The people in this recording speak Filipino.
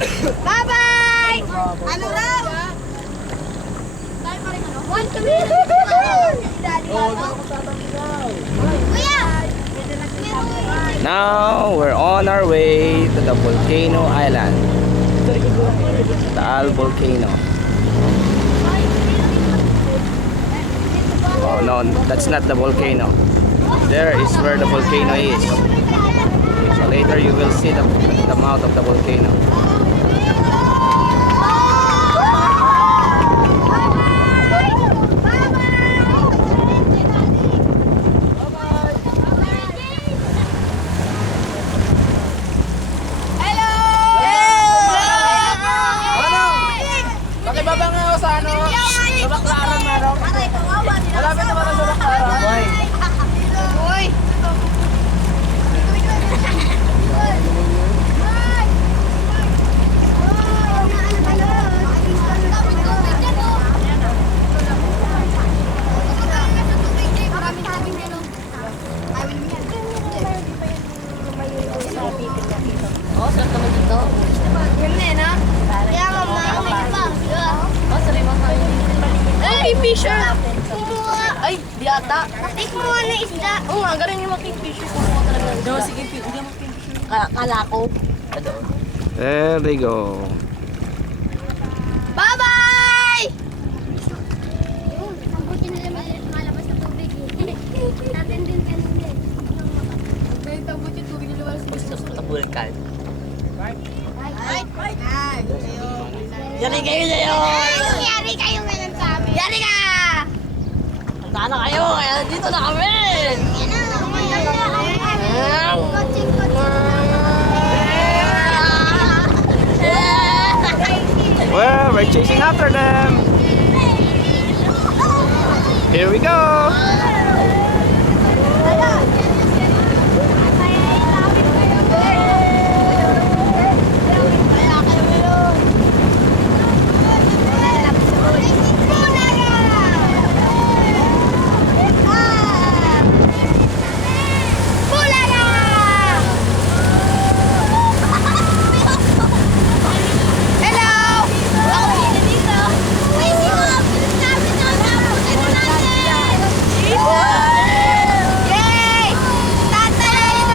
Bye-bye! Ano raw? One to me! Kuya! Now, we're on our way to the Volcano Island. Taal Volcano. Oh no, that's not the volcano. There is where the volcano is. So later you will see the mouth of the volcano. Nakibaba nga ako sa ano? Sa Baklaran meron. Malapit naman ako sa Baklaran. Why? Uy! Oh, sarap naman dito. Ganyan na. Kaya mama. Oh, sarap naman kayo. Ay, fisher! Kumuha! Ay, di ata. Kumuha na isda. Oo nga, galing yung mag-kingfisher. Kumuha talaga. No, sige, hindi mo mag-kingfisher. Kala ko. Ano? There they go. Bye-bye! Ang buti nila malabas sa tubig eh. Natin din kanina eh. Kahit ang buti tubig nila malabas sa Gusto ko tabulkan. Ay! Yari kayo na yun! Yari kayo ngayon sa amin! Yari ka! Handa na kayo! Kaya dito na kami! Well, we're chasing after them. Here we go.